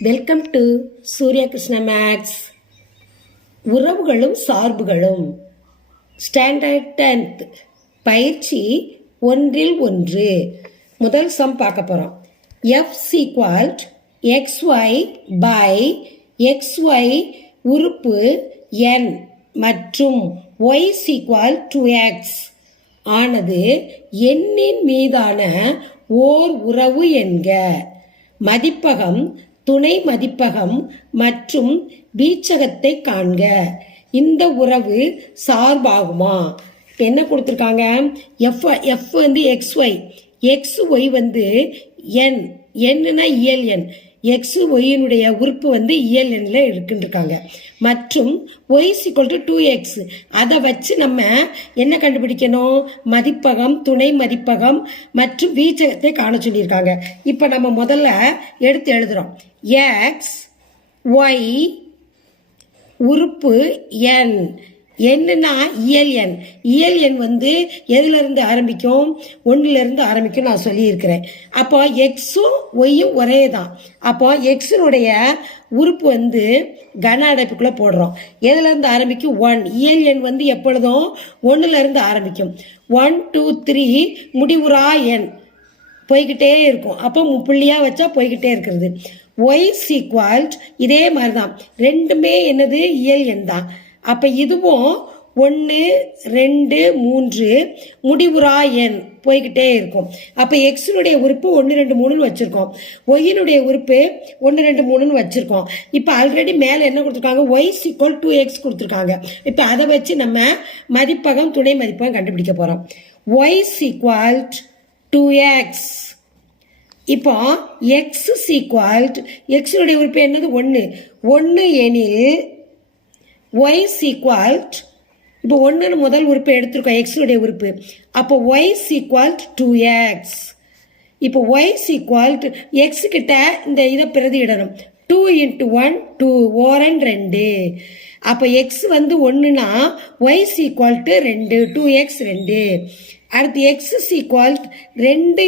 Welcome to Surya Krishna maths. உறவுகளும் சார்புகளும் standard 10th பயிற்சி 1 முதல் சம் பார்க்க போகிறோம். F equal XY by XY உறுப்பு n மற்றும் y ஈக்குவல் to x ஆனது எண்ணின் மீதான ஓர் உறவு என்க. மதிப்பகம், துணை மதிப்பகம் மற்றும் வீச்சகத்தை காண்க. இந்த உறவு சார்பாகுமா? என்ன கொடுத்துருக்காங்க? எஃப் வந்து XY, XY வந்து n, என்னன்னா இயல் எண். எக்ஸ் ஒய்யினுடைய உறுப்பு வந்து இயல் எண்ணில் இருக்குன்றிருக்காங்க. மற்றும் y = 2x. அதை வச்சு நம்ம என்ன கண்டுபிடிக்கணும்? மதிப்பகம், துணை மதிப்பகம் மற்றும் வீச்சகத்தை காண சொல்லியிருக்காங்க. இப்போ நம்ம முதல்ல எடுத்து எழுதுறோம். எக்ஸ் ஒய் உறுப்பு n, என்னன்னா இயல் எண். இயல் எண் வந்து எதுல இருந்து ஆரம்பிக்கும்? 1ல இருந்து ஆரம்பிக்கும் நான் சொல்லியிருக்கிறேன். அப்போ எக்ஸும் ஒய்யும் ஒரே தான். அப்போ எக்ஸினுடைய உறுப்பு வந்து கன அடைப்புக்குள்ள போடுறோம். எதுல இருந்து ஆரம்பிக்கும்? 1. இயல் எண் வந்து எப்பொழுதும் 1ல இருந்து ஆரம்பிக்கும். 1 2 3 முடிவுறா எண் போய்கிட்டே இருக்கும். அப்போ புள்ளியா வச்சா போய்கிட்டே இருக்கிறது. ஒய் ஈக்குவல் இதே மாதிரி தான், ரெண்டுமே என்னது இயல் எண் தான். அப்ப இதுவும் 1 2 3 முடிவுறா எண் போய்கிட்டே இருக்கும். அப்ப எக்ஸினுடைய உறுப்பு 1 2 3 வச்சிருக்கோம், ஒய்யினுடைய உறுப்பு 1 2 3 வச்சிருக்கோம். இப்ப ஆல்ரெடி மேல என்ன கொடுத்துருக்காங்க? y = 2x கொடுத்துருக்காங்க. இப்ப அதை வச்சு நம்ம மதிப்பகம், துணை மதிப்பகம் கண்டுபிடிக்க போறோம். y = 2x. இப்போ x = எக்ஸினுடைய உறுப்பு என்னது? 1 எனில் y = இப்போ 1 முதல் உறுப்பை எடுத்திருக்கோம், எக்ஸுடைய உறுப்பு. அப்போ y = 2x. இப்போ y = x கிட்ட இந்த இதை பிரதியிடணும். 2 × 1 2, ஓரன் 2. அப்போ x வந்து 1னா y = 2, 2x 2. அடுத்து x = 2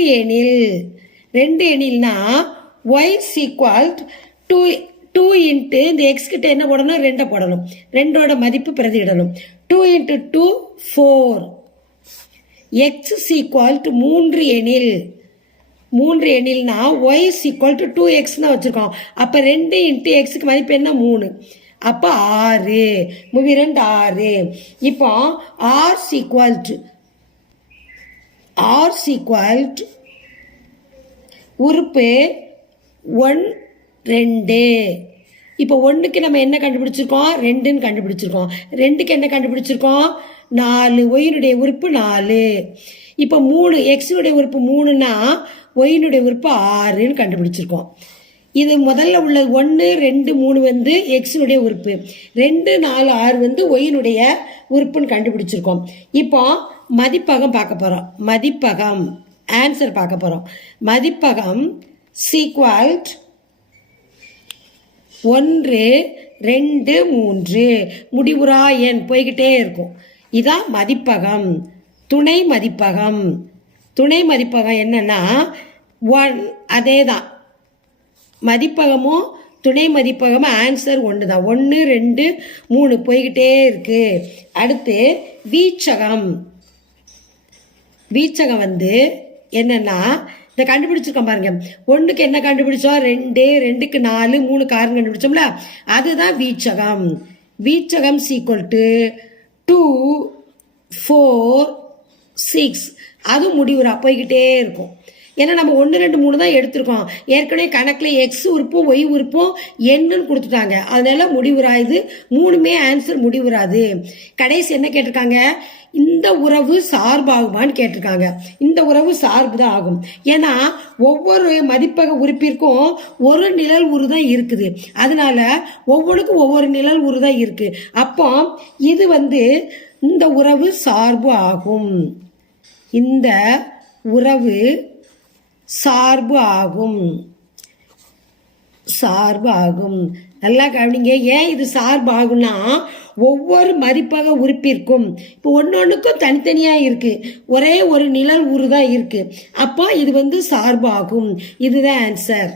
எனில்னா y = 2 இன்ட்டு இந்த எக்ஸ் கிட்ட என்ன போடணும்? 2 போடணும். 2ஓட மதிப்பு பிரதியிடணும். 2 × 2 4. எக்ஸ் = 3 எனில்னா y = 2x தான் வச்சிருக்கோம். அப்ப 2 × எக்ஸுக்கு மதிப்பு என்ன? 3. அப்ப 6. 2 6. இப்போ r = உறுப்பு 1 2. இப்போ 1க்கு நம்ம என்ன கண்டுபிடிச்சிருக்கோம்? 2ன்னு கண்டுபிடிச்சிருக்கோம். 2க்கு என்ன கண்டுபிடிச்சிருக்கோம்? 4. ஒய்யினுடைய உறுப்பு 4. இப்போ 3, எக்ஸினுடைய உறுப்பு 3னா ஒய்யினுடைய உறுப்பு 6ன்னு கண்டுபிடிச்சிருக்கோம். இது முதல்ல உள்ள 1 2 3 வந்து எக்ஸினுடைய உறுப்பு, 2 4 6 வந்து ஒய்யினுடைய உறுப்புன்னு கண்டுபிடிச்சிருக்கோம். இப்போ மதிப்பகம் பார்க்க போறோம். மதிப்பகம் ஆன்சர் பார்க்க போறோம். மதிப்பகம் = 1 2 3 முடிவுறா எண் போய்கிட்டே இருக்கும். இதான் மதிப்பகம். துணை மதிப்பகம், துணை மதிப்பகம் என்னன்னா 1, அதே தான். மதிப்பகமும் துணை மதிப்பகமும் ஆன்சர் 1 தான். 1 2 3 போய்கிட்டே இருக்கு. அடுத்து வீச்சகம். வீச்சகம் வந்து என்னன்னா இதை கண்டுபிடிச்சிருக்கோம் பாருங்க. 1க்கு என்ன கண்டுபிடிச்சோம்? 2, 2க்கு 4, 3 காரணம் கண்டுபிடிச்சோம்ல, அதுதான் வீச்சகம். வீச்சகம் = 2 4 6. அது முடிவுறா போய்கிட்டே இருக்கும். ஏன்னா நம்ம 1 2 3 தான் எடுத்திருக்கோம். ஏற்கனவே கணக்கில் எக்ஸ் உறுப்பும் ஒய் உறுப்பும் என்னன்னு கொடுத்துட்டாங்க. அதனால முடிவுறா. இது 3மே ஆன்சர் முடிவுறாது. கடைசி என்ன கேட்டிருக்காங்க? இந்த உறவு சார்பாகுமான்னு கேட்டிருக்காங்க. இந்த உறவு சார்பு தான் ஆகும். ஏன்னா ஒவ்வொரு மதிப்பக உறுப்பிற்கும் ஒரு நிழல் உரு தான் இருக்குது. அதனால ஒவ்வொன்றுக்கும் ஒவ்வொரு நிழல் உரு தான் இருக்கு. அப்போ இது வந்து இந்த உறவு சார்பு ஆகும். இந்த உறவு சார்பு ஆகும். சார்பு ஆகும். நல்லா கவனிங்க. ஏன் இது சார்பு ஆகும்னா ஒவ்வொரு மதிப்பக உறுப்பிற்கும் இப்போ ஒன்னொன்னுக்கும் தனித்தனியா இருக்கு, ஒரே ஒரு நிழல் உரு தான் இருக்கு. அப்போ இது வந்து சார்பு ஆகும். இதுதான் ஆன்சர்.